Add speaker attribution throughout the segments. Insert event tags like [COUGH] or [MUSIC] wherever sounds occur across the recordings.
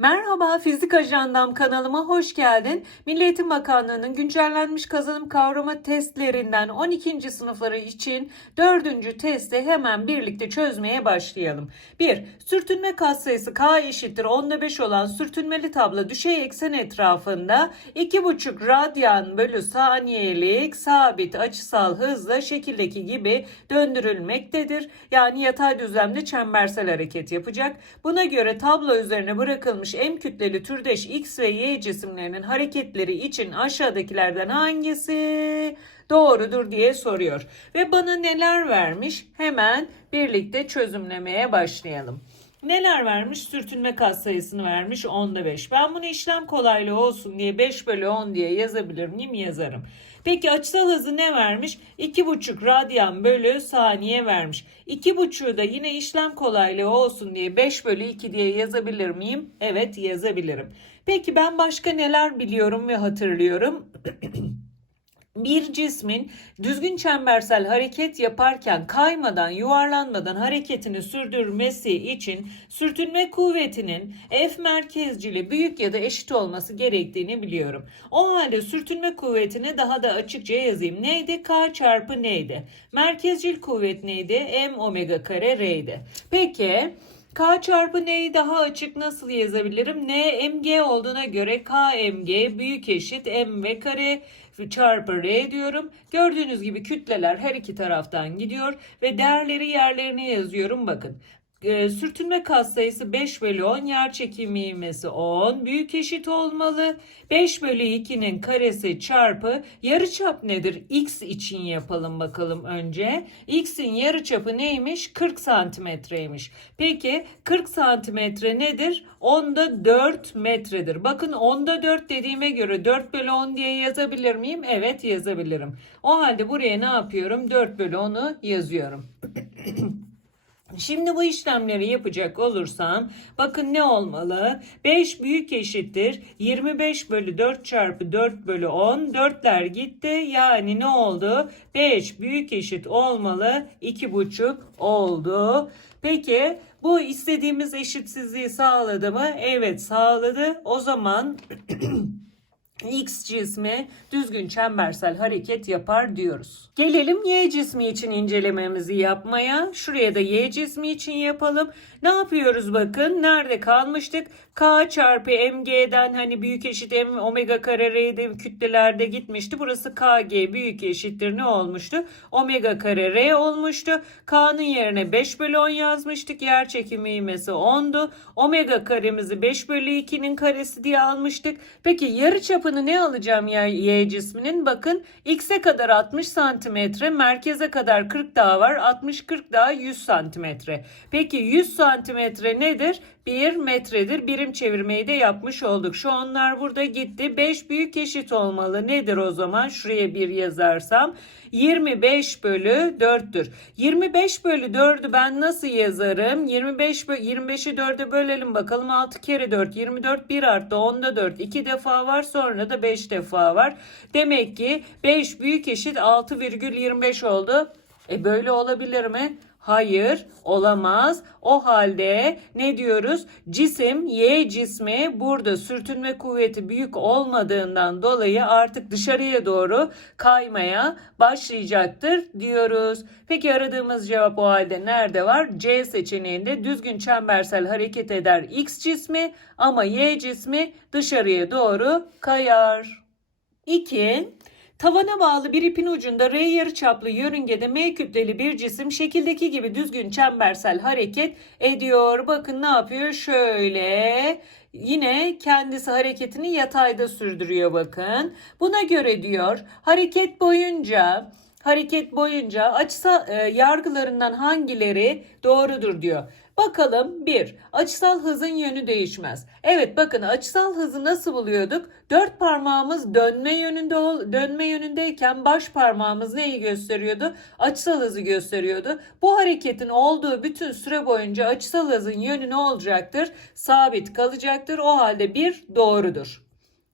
Speaker 1: Merhaba Fizik Ajandam kanalıma hoş geldin. Milli Eğitim Bakanlığı'nın güncellenmiş kazanım kavrama testlerinden 12. sınıfları için 4. testi hemen birlikte çözmeye başlayalım. 1. Sürtünme katsayısı K eşittir 10'da 5 olan sürtünmeli tablo düşey eksen etrafında 2,5 radyan bölü saniyelik sabit açısal hızla şekildeki gibi döndürülmektedir. Yani yatay düzlemde çembersel hareket yapacak. Buna göre tablo üzerine bırakılmış M kütleli türdeş X ve Y cisimlerinin hareketleri için aşağıdakilerden hangisi doğrudur diye soruyor. Ve bana neler vermiş? Hemen birlikte çözümlemeye başlayalım. Neler vermiş? Sürtünme katsayısını vermiş 10'da 5. Ben bunu işlem kolaylığı olsun diye 5 bölü 10 diye yazabilir miyim? Yazarım. Peki açısal hızı ne vermiş? 2,5 radyan bölü saniye vermiş. 2,5'u da yine işlem kolaylığı olsun diye 5 bölü 2 diye yazabilir miyim? Evet yazabilirim. Peki ben başka neler biliyorum ve hatırlıyorum? [CLEARS THROAT] bir cismin düzgün çembersel hareket yaparken kaymadan, yuvarlanmadan hareketini sürdürmesi için sürtünme kuvvetinin F merkezcili büyük ya da eşit olması gerektiğini biliyorum. O halde sürtünme kuvvetini daha da açıkça yazayım. Neydi? K çarpı neydi? Merkezcil kuvvet neydi? M omega kare R'ydi. Peki K çarpı N'yi daha açık nasıl yazabilirim? N mg olduğuna göre K mg büyük eşit m ve kare çarpı r diyorum. Gördüğünüz gibi kütleler her iki taraftan gidiyor ve değerleri yerlerine yazıyorum bakın. E, sürtünme katsayısı 5 bölü 10, yer çekimi ivmesi 10, büyük eşit olmalı. 5 bölü 2'nin karesi çarpı yarıçap nedir? X için yapalım bakalım önce. X'in yarıçapı neymiş? 40 santimetreymiş. Peki 40 santimetre nedir? 10'da 4 metredir. Bakın 10'da 4 dediğime göre 4 bölü 10 diye yazabilir miyim? Evet yazabilirim. O halde buraya ne yapıyorum? 4 bölü 10'u yazıyorum. [COUGHS] Şimdi bu işlemleri yapacak olursam bakın ne olmalı? 5 büyük eşittir 25 bölü 4 çarpı 4 bölü 10. 4'ler gitti yani ne oldu? 5 büyük eşit olmalı 2,5 oldu. Peki bu istediğimiz eşitsizliği sağladı mı? Evet sağladı. O zaman [CLEARS THROAT] X cismi düzgün çembersel hareket yapar diyoruz. Gelelim Y cismi için incelememizi yapmaya. Şuraya da Y cismi için yapalım. Ne yapıyoruz bakın? Nerede kalmıştık? K çarpı mg'den hani büyük eşit m omega kare r'de kütlelerde gitmişti. Burası kg büyük eşittir ne olmuştu? Omega kare r olmuştu. K'nın yerine 5 bölü 10 yazmıştık. Yer çekimi ivmesi 10'du. Omega karemizi 5 bölü 2'nin karesi diye almıştık. Peki yarı çapını ne alacağım ya y cisminin? Bakın x'e kadar 60 santimetre, merkeze kadar 40 daha var. 60 40 daha 100 santimetre. Peki 100 santimetre nedir? 1 metredir. Birim çevirmeyi de yapmış olduk. Şu onlar burada gitti. 5 büyük eşit olmalı. Nedir o zaman? Şuraya bir yazarsam. 25 bölü 4'tür. 25 bölü 4'ü ben nasıl yazarım? 25 bö 25'i 4'e bölelim bakalım. 6 kere 4. 24 1 arttı. 10'da 4. 2 defa var. Sonra da 5 defa var. Demek ki 5 büyük eşit 6,25 oldu. E böyle olabilir mi? Hayır olamaz. O halde ne diyoruz? Cisim Y cismi burada sürtünme kuvveti büyük olmadığından dolayı artık dışarıya doğru kaymaya başlayacaktır diyoruz. Peki aradığımız cevap o halde nerede var? C seçeneğinde düzgün çembersel hareket eder X cismi ama Y cismi dışarıya doğru kayar. 2. Tavana bağlı bir ipin ucunda R yarıçaplı yörüngede M kütleli bir cisim şekildeki gibi düzgün çembersel hareket ediyor. Bakın ne yapıyor? Şöyle yine kendisi hareketini yatayda sürdürüyor bakın. Buna göre diyor hareket boyunca hareket boyunca açısal e, yargılarından hangileri doğrudur diyor. Bakalım 1. Açısal hızın yönü değişmez. Evet bakın açısal hızı nasıl buluyorduk? Dört parmağımız dönme yönünde dönme yönündeyken baş parmağımız neyi gösteriyordu? Açısal hızı gösteriyordu. Bu hareketin olduğu bütün süre boyunca açısal hızın yönü ne olacaktır? Sabit kalacaktır. O halde 1 doğrudur.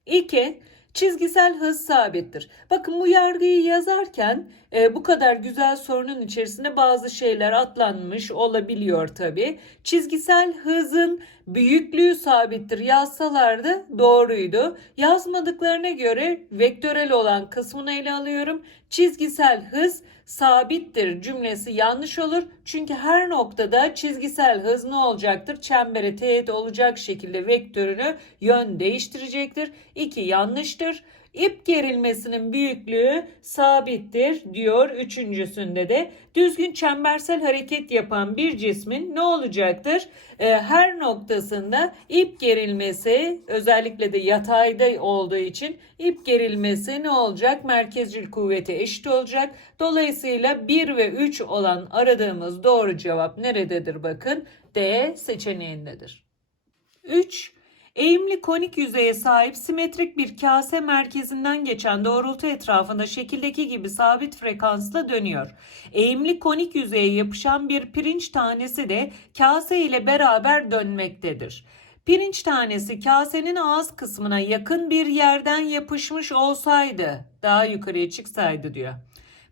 Speaker 1: 2. Çizgisel hız sabittir. Bakın bu yargıyı yazarken e, bu kadar güzel sorunun içerisinde bazı şeyler atlanmış olabiliyor tabi. Çizgisel hızın büyüklüğü sabittir yazsalardı doğruydu. Yazmadıklarına göre vektörel olan kısmını ele alıyorum. Çizgisel hız sabittir cümlesi yanlış olur. Çünkü her noktada çizgisel hız ne olacaktır? Çembere teğet olacak şekilde vektörünü yön değiştirecektir. 2 yanlıştır. İp gerilmesinin büyüklüğü sabittir diyor üçüncüsünde de. Düzgün çembersel hareket yapan bir cismin ne olacaktır? Ee, her noktasında ip gerilmesi özellikle de yatayda olduğu için ip gerilmesi ne olacak? Merkezcil kuvveti eşit olacak. Dolayısıyla 1 ve 3 olan aradığımız doğru cevap nerededir bakın? D seçeneğindedir. 3. Eğimli konik yüzeye sahip simetrik bir kase merkezinden geçen doğrultu etrafında şekildeki gibi sabit frekansla dönüyor. Eğimli konik yüzeye yapışan bir pirinç tanesi de kase ile beraber dönmektedir. Pirinç tanesi kasenin ağız kısmına yakın bir yerden yapışmış olsaydı, daha yukarıya çıksaydı diyor.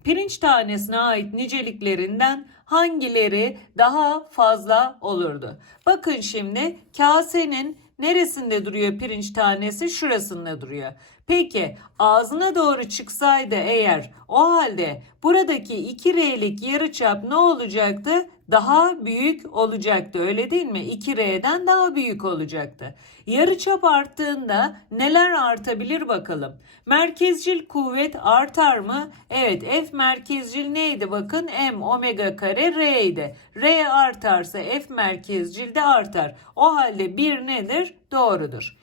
Speaker 1: Pirinç tanesine ait niceliklerinden hangileri daha fazla olurdu? Bakın şimdi kasenin Neresinde duruyor pirinç tanesi? Şurasında duruyor. Peki ağzına doğru çıksaydı eğer o halde buradaki 2R'lik yarıçap ne olacaktı? Daha büyük olacaktı öyle değil mi? 2R'den daha büyük olacaktı. Yarıçap arttığında neler artabilir bakalım. Merkezcil kuvvet artar mı? Evet F merkezcil neydi bakın M omega kare R idi. R artarsa F merkezcil de artar. O halde 1 nedir? Doğrudur.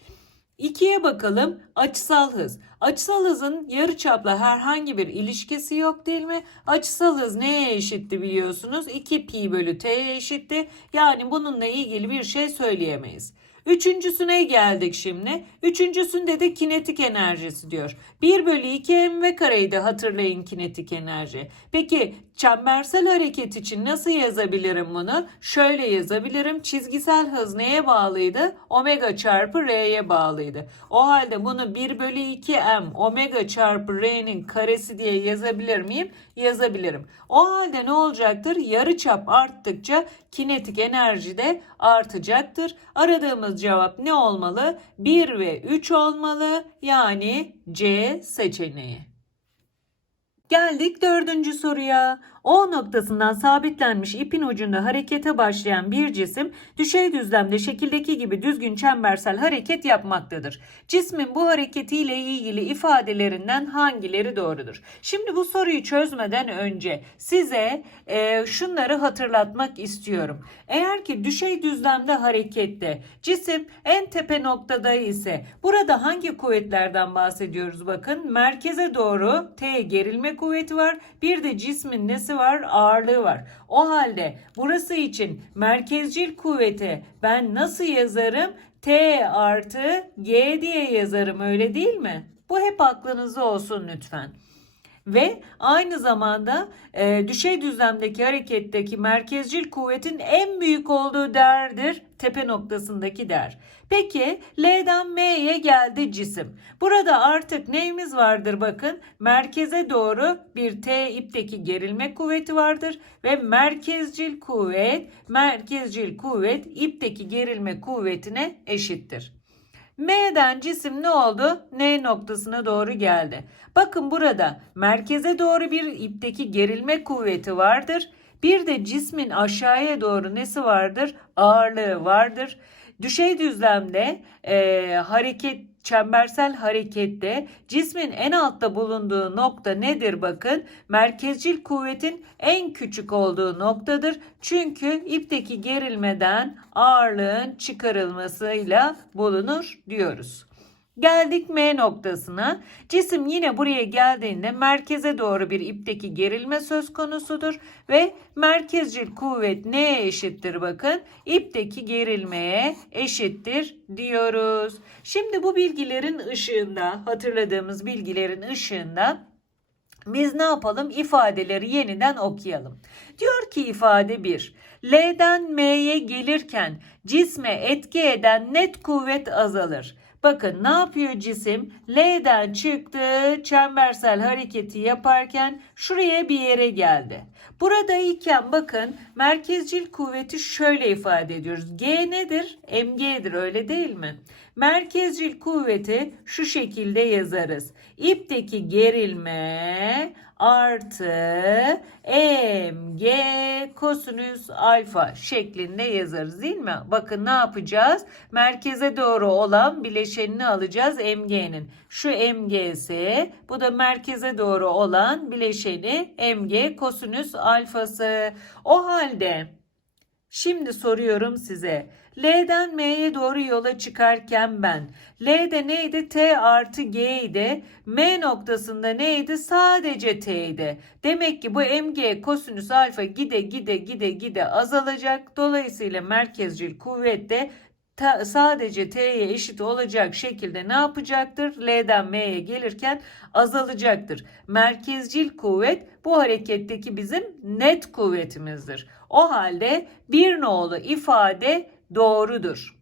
Speaker 1: 2'ye bakalım açısal hız. Açısal hızın yarıçapla herhangi bir ilişkisi yok değil mi? Açısal hız neye eşitti biliyorsunuz? 2 pi bölü t'ye eşitti. Yani bununla ilgili bir şey söyleyemeyiz. Üçüncüsüne geldik şimdi. Üçüncüsünde de kinetik enerjisi diyor. 1 bölü 2 mv kareyi de hatırlayın kinetik enerji. Peki çembersel hareket için nasıl yazabilirim bunu? Şöyle yazabilirim. Çizgisel hız neye bağlıydı? Omega çarpı r'ye bağlıydı. O halde bunu 1 bölü 2 m omega çarpı r'nin karesi diye yazabilir miyim? Yazabilirim. O halde ne olacaktır? Yarıçap arttıkça kinetik enerji de artacaktır. Aradığımız cevap ne olmalı? 1 ve 3 olmalı. Yani C seçeneği. Geldik dördüncü soruya. O noktasından sabitlenmiş ipin ucunda harekete başlayan bir cisim düşey düzlemde şekildeki gibi düzgün çembersel hareket yapmaktadır. Cismin bu hareketiyle ilgili ifadelerinden hangileri doğrudur? Şimdi bu soruyu çözmeden önce size e, şunları hatırlatmak istiyorum. Eğer ki düşey düzlemde harekette cisim en tepe noktada ise burada hangi kuvvetlerden bahsediyoruz bakın. Merkeze doğru T gerilme kuvveti var. Bir de cismin nesi var? Ağırlığı var. O halde burası için merkezcil kuvveti ben nasıl yazarım? T artı G diye yazarım öyle değil mi? Bu hep aklınızda olsun lütfen ve aynı zamanda e, düşey düzlemdeki hareketteki merkezcil kuvvetin en büyük olduğu değerdir tepe noktasındaki değer. Peki L'den M'ye geldi cisim. Burada artık neyimiz vardır bakın merkeze doğru bir T ipteki gerilme kuvveti vardır ve merkezcil kuvvet merkezcil kuvvet ipteki gerilme kuvvetine eşittir. M'den cisim ne oldu? N noktasına doğru geldi. Bakın burada merkeze doğru bir ipteki gerilme kuvveti vardır. Bir de cismin aşağıya doğru nesi vardır? Ağırlığı vardır. Düşey düzlemde e, hareket çembersel harekette cismin en altta bulunduğu nokta nedir bakın? Merkezcil kuvvetin en küçük olduğu noktadır. Çünkü ipteki gerilmeden ağırlığın çıkarılmasıyla bulunur diyoruz. Geldik M noktasına. Cisim yine buraya geldiğinde merkeze doğru bir ipteki gerilme söz konusudur ve merkezcil kuvvet neye eşittir bakın? İpteki gerilmeye eşittir diyoruz. Şimdi bu bilgilerin ışığında, hatırladığımız bilgilerin ışığında biz ne yapalım? İfadeleri yeniden okuyalım. Diyor ki ifade 1. L'den M'ye gelirken cisme etki eden net kuvvet azalır. Bakın ne yapıyor cisim? L'den çıktı, çembersel hareketi yaparken şuraya bir yere geldi. Burada iken bakın merkezcil kuvveti şöyle ifade ediyoruz. G nedir? MG'dir öyle değil mi? Merkezcil kuvveti şu şekilde yazarız. İpteki gerilme artı mg kosinüs alfa şeklinde yazarız değil mi? Bakın ne yapacağız? Merkeze doğru olan bileşenini alacağız mg'nin. Şu mg'si bu da merkeze doğru olan bileşeni mg kosinüs alfası. O halde Şimdi soruyorum size. L'den M'ye doğru yola çıkarken ben. L'de neydi? T artı G idi. M noktasında neydi? Sadece T idi. Demek ki bu MG kosinüs alfa gide gide gide gide azalacak. Dolayısıyla merkezcil kuvvet de ta- sadece T'ye eşit olacak şekilde ne yapacaktır? L'den M'ye gelirken azalacaktır. Merkezcil kuvvet bu hareketteki bizim net kuvvetimizdir. O halde bir nolu ifade doğrudur.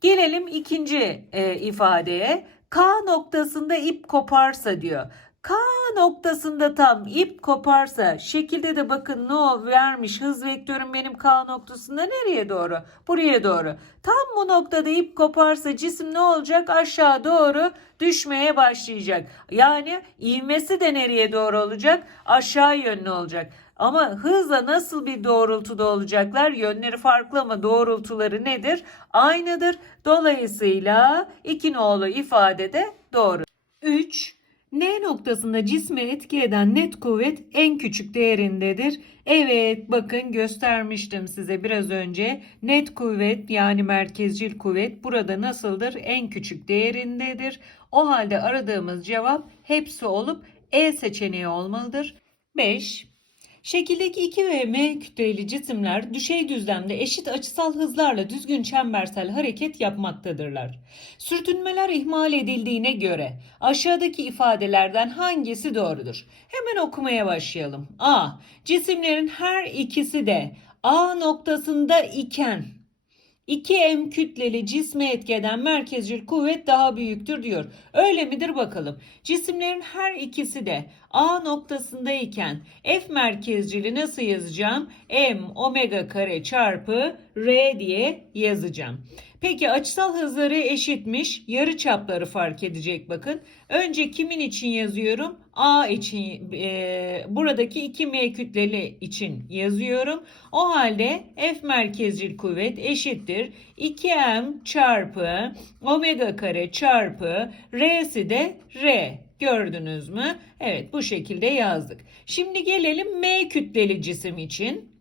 Speaker 1: Gelelim ikinci e, ifadeye. K noktasında ip koparsa diyor. K noktasında tam ip koparsa şekilde de bakın ne o vermiş hız vektörüm benim K noktasında nereye doğru? Buraya doğru. Tam bu noktada ip koparsa cisim ne olacak? Aşağı doğru düşmeye başlayacak. Yani ivmesi de nereye doğru olacak? Aşağı yönlü olacak. Ama hızla nasıl bir doğrultuda olacaklar? Yönleri farklı ama doğrultuları nedir? Aynıdır. Dolayısıyla iki nolu ifade de doğru. 3. N noktasında cisme etki eden net kuvvet en küçük değerindedir. Evet bakın göstermiştim size biraz önce. Net kuvvet yani merkezcil kuvvet burada nasıldır? En küçük değerindedir. O halde aradığımız cevap hepsi olup E seçeneği olmalıdır. 5. Şekildeki 2 ve M kütleli cisimler düşey düzlemde eşit açısal hızlarla düzgün çembersel hareket yapmaktadırlar. Sürtünmeler ihmal edildiğine göre aşağıdaki ifadelerden hangisi doğrudur? Hemen okumaya başlayalım. A. Cisimlerin her ikisi de A noktasında iken 2m kütleli cisme etki eden merkezcil kuvvet daha büyüktür diyor. Öyle midir bakalım. Cisimlerin her ikisi de A noktasındayken F merkezcili nasıl yazacağım? M omega kare çarpı R diye yazacağım. Peki açısal hızları eşitmiş. Yarı çapları fark edecek bakın. Önce kimin için yazıyorum? A için e, buradaki 2M kütleli için yazıyorum. O halde F merkezcil kuvvet eşittir. 2M çarpı omega kare çarpı R'si de R. Gördünüz mü? Evet bu şekilde yazdık. Şimdi gelelim M kütleli cisim için.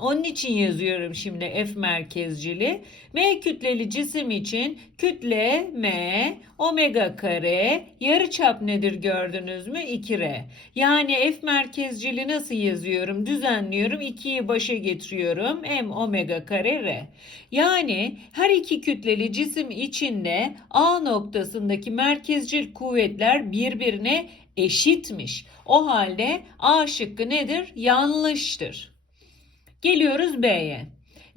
Speaker 1: Onun için yazıyorum şimdi F merkezcili. M kütleli cisim için kütle M omega kare yarıçap nedir gördünüz mü? 2R. Yani F merkezcili nasıl yazıyorum? Düzenliyorum. 2'yi başa getiriyorum. M omega kare R. Yani her iki kütleli cisim içinde A noktasındaki merkezcil kuvvetler birbirine eşitmiş. O halde A şıkkı nedir? Yanlıştır. Geliyoruz B'ye.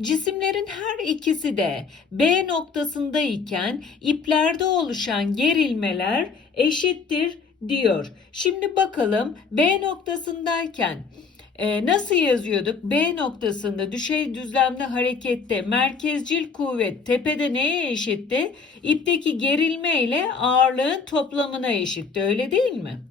Speaker 1: Cisimlerin her ikisi de B noktasındayken iplerde oluşan gerilmeler eşittir diyor. Şimdi bakalım B noktasındayken e, nasıl yazıyorduk? B noktasında düşey düzlemli harekette merkezcil kuvvet tepede neye eşitti? İpteki gerilme ile ağırlığın toplamına eşitti öyle değil mi?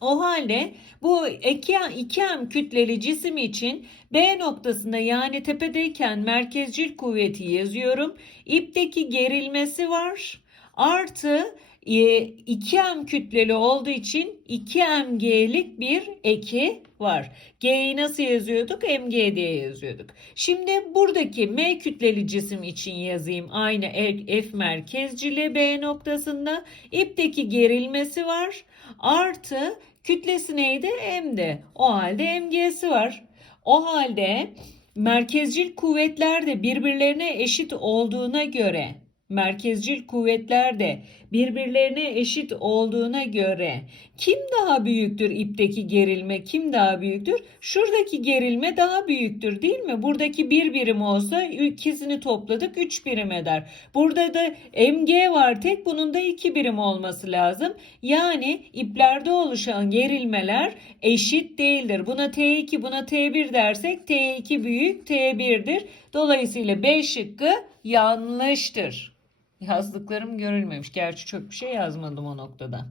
Speaker 1: O halde bu 2M kütleli cisim için B noktasında yani tepedeyken merkezcil kuvveti yazıyorum. İpteki gerilmesi var. Artı 2M kütleli olduğu için 2mg'lik bir eki var. G'yi nasıl yazıyorduk? mg diye yazıyorduk. Şimdi buradaki M kütleli cisim için yazayım. Aynı F merkezcili B noktasında. İpteki gerilmesi var. Artı kütlesi neydi? M'di. O halde mg'si var. O halde merkezcil kuvvetler de birbirlerine eşit olduğuna göre merkezcil kuvvetler de birbirlerine eşit olduğuna göre kim daha büyüktür ipteki gerilme kim daha büyüktür? Şuradaki gerilme daha büyüktür değil mi? Buradaki bir birim olsa ikisini topladık 3 birim eder. Burada da mg var tek bunun da 2 birim olması lazım. Yani iplerde oluşan gerilmeler eşit değildir. Buna T2 buna T1 dersek T2 büyük T1'dir. Dolayısıyla B şıkkı yanlıştır. Yazdıklarım görülmemiş. Gerçi çok bir şey yazmadım o noktada.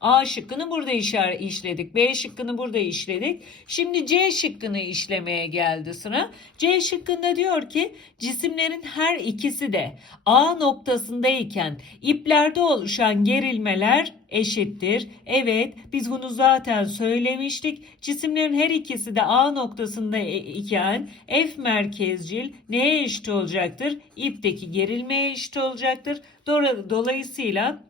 Speaker 1: A şıkkını burada işledik. B şıkkını burada işledik. Şimdi C şıkkını işlemeye geldi sıra. C şıkkında diyor ki cisimlerin her ikisi de A noktasındayken iplerde oluşan gerilmeler eşittir. Evet biz bunu zaten söylemiştik. Cisimlerin her ikisi de A noktasında iken F merkezcil neye eşit olacaktır? İpteki gerilmeye eşit olacaktır. Dolayısıyla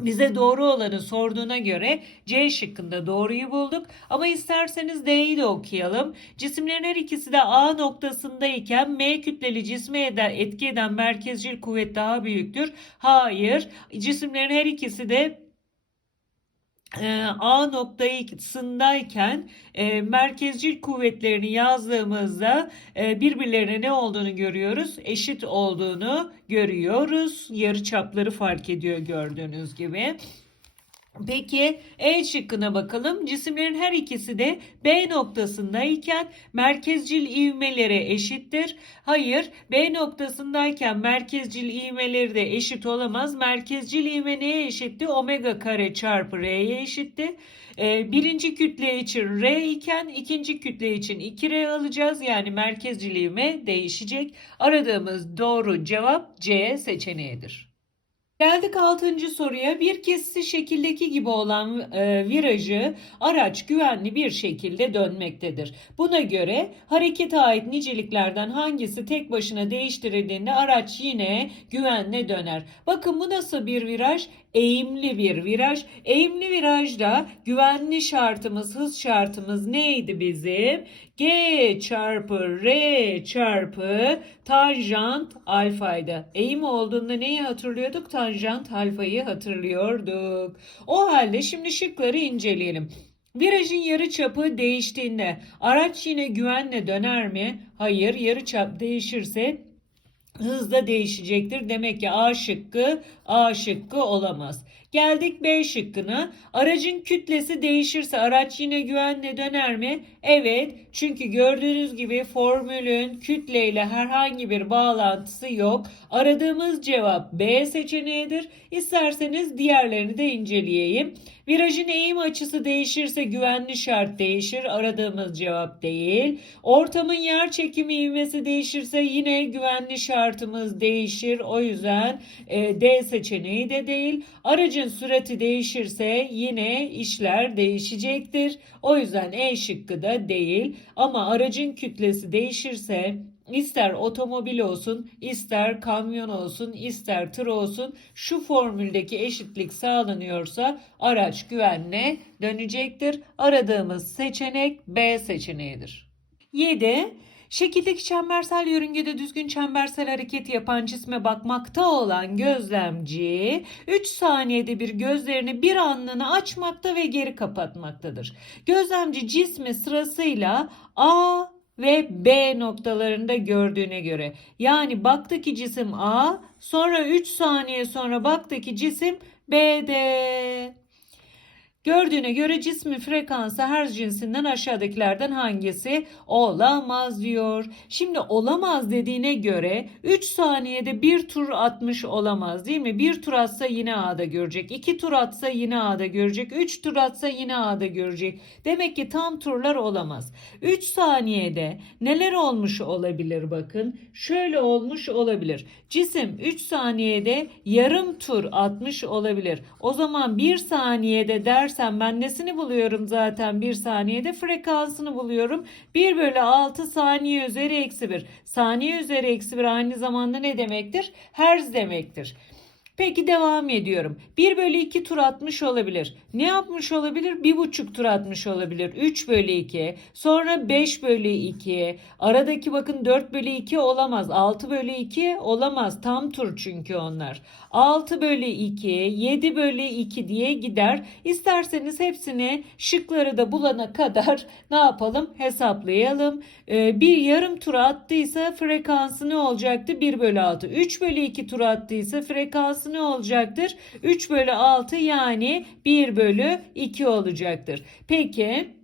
Speaker 1: bize doğru olanı sorduğuna göre C şıkkında doğruyu bulduk. Ama isterseniz D'yi de okuyalım. Cisimlerin her ikisi de A noktasındayken M kütleli cisme eden, etki eden merkezcil kuvvet daha büyüktür. Hayır. Cisimlerin her ikisi de A noktasındayken e, merkezcil kuvvetlerini yazdığımızda e, birbirlerine ne olduğunu görüyoruz? Eşit olduğunu görüyoruz. Yarı çapları fark ediyor gördüğünüz gibi. Peki E şıkkına bakalım. Cisimlerin her ikisi de B noktasındayken merkezcil ivmeleri eşittir. Hayır, B noktasındayken merkezcil ivmeleri de eşit olamaz. Merkezcil ivme neye eşitti? Omega kare çarpı R'ye eşitti. Ee, birinci kütle için R iken ikinci kütle için 2R alacağız. Yani merkezcil ivme değişecek. Aradığımız doğru cevap C seçeneğidir. Geldik 6. soruya. Bir kesisi şekildeki gibi olan e, virajı araç güvenli bir şekilde dönmektedir. Buna göre harekete ait niceliklerden hangisi tek başına değiştirildiğinde araç yine güvenle döner. Bakın bu nasıl bir viraj? Eğimli bir viraj. Eğimli virajda güvenli şartımız, hız şartımız neydi bizim? G çarpı R çarpı tanjant alfaydı. Eğim olduğunda neyi hatırlıyorduk? Tanjant alfayı hatırlıyorduk. O halde şimdi şıkları inceleyelim. Virajın yarı çapı değiştiğinde araç yine güvenle döner mi? Hayır, yarı çap değişirse hızla değişecektir. Demek ki A şıkkı A şıkkı olamaz. Geldik B şıkkına. Aracın kütlesi değişirse araç yine güvenle döner mi? Evet. Çünkü gördüğünüz gibi formülün kütleyle herhangi bir bağlantısı yok. Aradığımız cevap B seçeneğidir. İsterseniz diğerlerini de inceleyeyim. Virajın eğim açısı değişirse güvenli şart değişir. Aradığımız cevap değil. Ortamın yer çekimi ivmesi değişirse yine güvenli şartımız değişir. O yüzden e, D seçeneği de değil. Aracın sürati değişirse yine işler değişecektir. O yüzden E şıkkı da değil. Ama aracın kütlesi değişirse İster otomobil olsun, ister kamyon olsun, ister tır olsun şu formüldeki eşitlik sağlanıyorsa araç güvenle dönecektir. Aradığımız seçenek B seçeneğidir. 7. Şekildeki çembersel yörüngede düzgün çembersel hareket yapan cisme bakmakta olan gözlemci 3 saniyede bir gözlerini bir anlığına açmakta ve geri kapatmaktadır. Gözlemci cismi sırasıyla A, ve B noktalarında gördüğüne göre. Yani baktı ki cisim A, sonra 3 saniye sonra baktı ki cisim B'de. Gördüğüne göre cismi frekansı her cinsinden aşağıdakilerden hangisi olamaz diyor. Şimdi olamaz dediğine göre 3 saniyede bir tur atmış olamaz değil mi? Bir tur atsa yine A'da görecek. 2 tur atsa yine A'da görecek. 3 tur atsa yine A'da görecek. Demek ki tam turlar olamaz. 3 saniyede neler olmuş olabilir bakın. Şöyle olmuş olabilir. Cisim 3 saniyede yarım tur atmış olabilir. O zaman 1 saniyede ders dersem ben nesini buluyorum zaten bir saniyede frekansını buluyorum. 1 bölü 6 saniye üzeri eksi 1. Saniye üzeri eksi 1 aynı zamanda ne demektir? Herz demektir. Peki devam ediyorum. 1 bölü 2 tur atmış olabilir. Ne yapmış olabilir? 1,5 tur atmış olabilir. 3 bölü 2. Sonra 5 bölü 2. Aradaki bakın 4 bölü 2 olamaz. 6 bölü 2 olamaz. Tam tur çünkü onlar. 6 bölü 2, 7 bölü 2 diye gider. İsterseniz hepsini şıkları da bulana kadar [LAUGHS] ne yapalım? Hesaplayalım. Ee, bir yarım tur attıysa frekansı ne olacaktı? 1 bölü 6. 3 bölü 2 tur attıysa frekansı ne olacaktır? 3 bölü 6 yani 1 bölü 2 olacaktır. Peki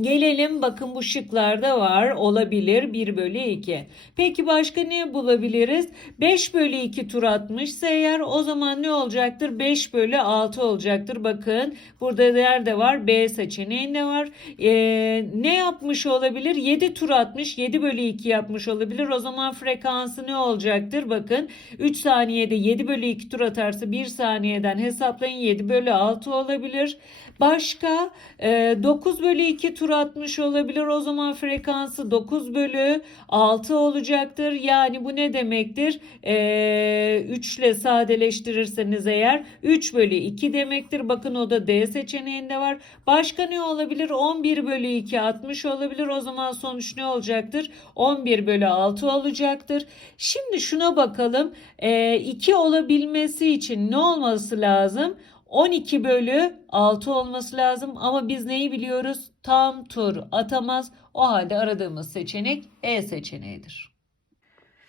Speaker 1: Gelelim bakın bu şıklarda var olabilir 1 bölü 2. Peki başka ne bulabiliriz? 5 bölü 2 tur atmışsa eğer o zaman ne olacaktır? 5 bölü 6 olacaktır. Bakın burada nerede var? B seçeneğinde var. Ee, ne yapmış olabilir? 7 tur atmış 7 bölü 2 yapmış olabilir. O zaman frekansı ne olacaktır? Bakın 3 saniyede 7 bölü 2 tur atarsa 1 saniyeden hesaplayın 7 bölü 6 olabilir. Başka e, 9 bölü 2 tur atmış olabilir. O zaman frekansı 9 bölü 6 olacaktır. Yani bu ne demektir? E, 3 ile sadeleştirirseniz eğer 3 bölü 2 demektir. Bakın o da D seçeneğinde var. Başka ne olabilir? 11 bölü 2 atmış olabilir. O zaman sonuç ne olacaktır? 11 bölü 6 olacaktır. Şimdi şuna bakalım. E, 2 olabilmesi için ne olması lazım? 12 bölü 6 olması lazım ama biz neyi biliyoruz? Tam tur atamaz. O halde aradığımız seçenek E seçeneğidir.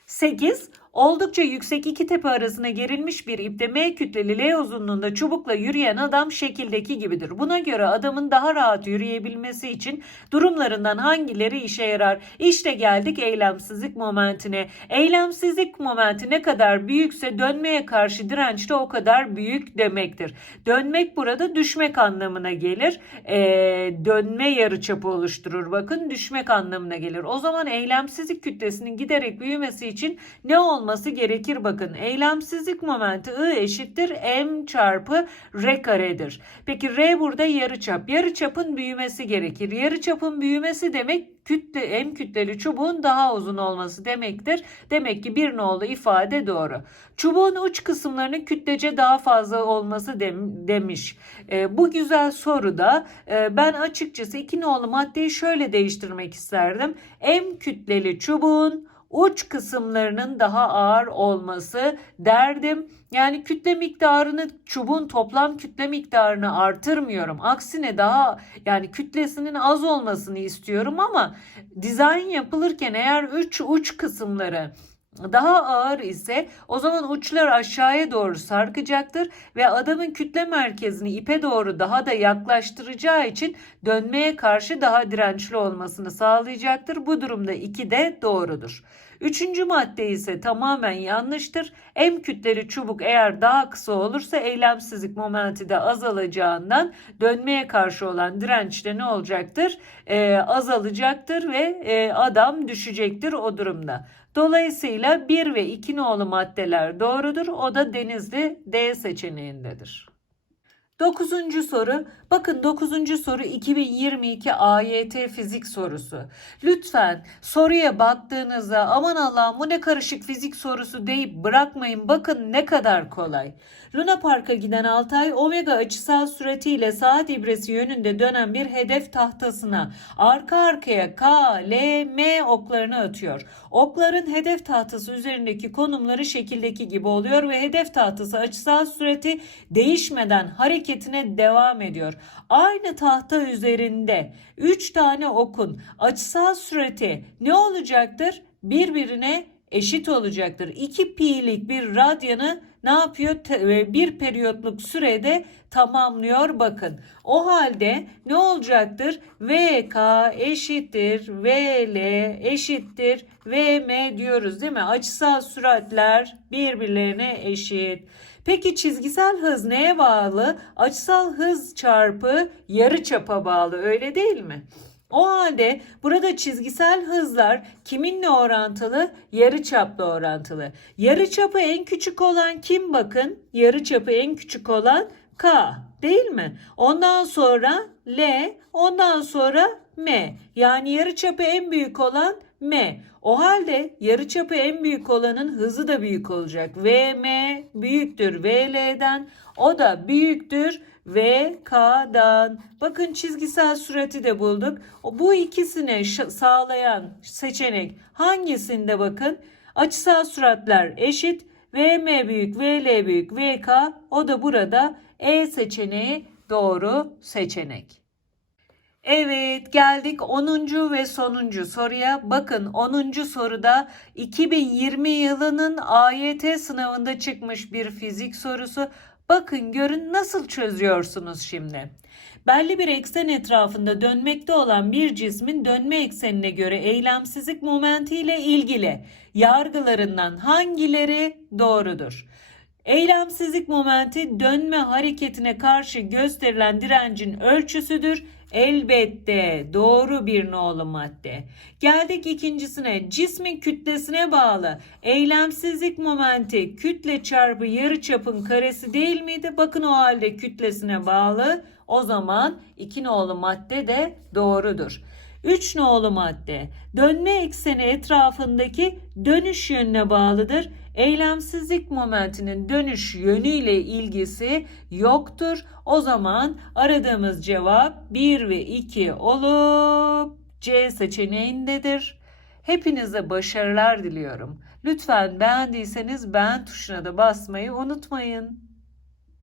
Speaker 1: 8. Oldukça yüksek iki tepe arasına gerilmiş bir ipte M kütleli L uzunluğunda çubukla yürüyen adam şekildeki gibidir. Buna göre adamın daha rahat yürüyebilmesi için durumlarından hangileri işe yarar? İşte geldik eylemsizlik momentine. Eylemsizlik momenti ne kadar büyükse dönmeye karşı direnç de o kadar büyük demektir. Dönmek burada düşmek anlamına gelir. Ee, dönme yarıçapı oluşturur. Bakın düşmek anlamına gelir. O zaman eylemsizlik kütlesinin giderek büyümesi için ne olmalı? Olması gerekir bakın. Eylemsizlik momenti I eşittir M çarpı R karedir. Peki R burada yarıçap. Yarıçapın büyümesi gerekir. Yarıçapın büyümesi demek kütle M kütleli çubuğun daha uzun olması demektir. Demek ki bir nolu ifade doğru. Çubuğun uç kısımlarının kütlece daha fazla olması dem, demiş. E, bu güzel soruda e, ben açıkçası iki nolu maddeyi şöyle değiştirmek isterdim. M kütleli çubuğun uç kısımlarının daha ağır olması derdim. Yani kütle miktarını çubuğun toplam kütle miktarını artırmıyorum. Aksine daha yani kütlesinin az olmasını istiyorum ama dizayn yapılırken eğer üç uç kısımları daha ağır ise o zaman uçlar aşağıya doğru sarkacaktır ve adamın kütle merkezini ipe doğru daha da yaklaştıracağı için dönmeye karşı daha dirençli olmasını sağlayacaktır. Bu durumda 2 de doğrudur. Üçüncü madde ise tamamen yanlıştır. M kütleli çubuk eğer daha kısa olursa eylemsizlik momenti de azalacağından dönmeye karşı olan direnç de ne olacaktır? Ee, azalacaktır ve e, adam düşecektir o durumda. Dolayısıyla 1 ve 2 nolu maddeler doğrudur. O da denizli D seçeneğindedir. Dokuzuncu soru. Bakın dokuzuncu soru 2022 AYT fizik sorusu. Lütfen soruya baktığınızda aman Allah'ım bu ne karışık fizik sorusu deyip bırakmayın. Bakın ne kadar kolay. Luna Park'a giden Altay omega açısal süratiyle saat ibresi yönünde dönen bir hedef tahtasına arka arkaya K, L, M oklarını atıyor. Okların hedef tahtası üzerindeki konumları şekildeki gibi oluyor ve hedef tahtası açısal sürati değişmeden hareketine devam ediyor. Aynı tahta üzerinde 3 tane okun açısal sürati ne olacaktır? Birbirine eşit olacaktır. 2 pi'lik bir radyanı ne yapıyor? E, bir periyotluk sürede tamamlıyor bakın. O halde ne olacaktır? VK eşittir VL eşittir VM diyoruz değil mi? Açısal süratler birbirlerine eşit. Peki çizgisel hız neye bağlı? Açısal hız çarpı yarı çapa bağlı öyle değil mi? O halde burada çizgisel hızlar kiminle orantılı? Yarı çapla orantılı. Yarı çapı en küçük olan kim bakın? Yarı çapı en küçük olan K değil mi? Ondan sonra L, ondan sonra M. Yani yarı çapı en büyük olan m. O halde yarıçapı en büyük olanın hızı da büyük olacak. Vm büyüktür Vl'den. O da büyüktür VK'dan. Bakın çizgisel sürati de bulduk. Bu ikisini ş- sağlayan seçenek hangisinde bakın? Açısal süratler eşit. Vm büyük, Vl büyük, Vk. O da burada E seçeneği doğru seçenek. Evet geldik 10. ve sonuncu soruya. Bakın 10. soruda 2020 yılının AYT sınavında çıkmış bir fizik sorusu. Bakın görün nasıl çözüyorsunuz şimdi. Belli bir eksen etrafında dönmekte olan bir cismin dönme eksenine göre eylemsizlik momenti ile ilgili yargılarından hangileri doğrudur? Eylemsizlik momenti dönme hareketine karşı gösterilen direncin ölçüsüdür. Elbette doğru bir nolu madde. Geldik ikincisine. Cismin kütlesine bağlı. Eylemsizlik momenti kütle çarpı yarıçapın karesi değil miydi? Bakın o halde kütlesine bağlı. O zaman iki nolu madde de doğrudur. 3 nolu madde dönme ekseni etrafındaki dönüş yönüne bağlıdır. Eylemsizlik momentinin dönüş yönüyle ilgisi yoktur. O zaman aradığımız cevap 1 ve 2 olup C seçeneğindedir. Hepinize başarılar diliyorum. Lütfen beğendiyseniz beğen tuşuna da basmayı unutmayın.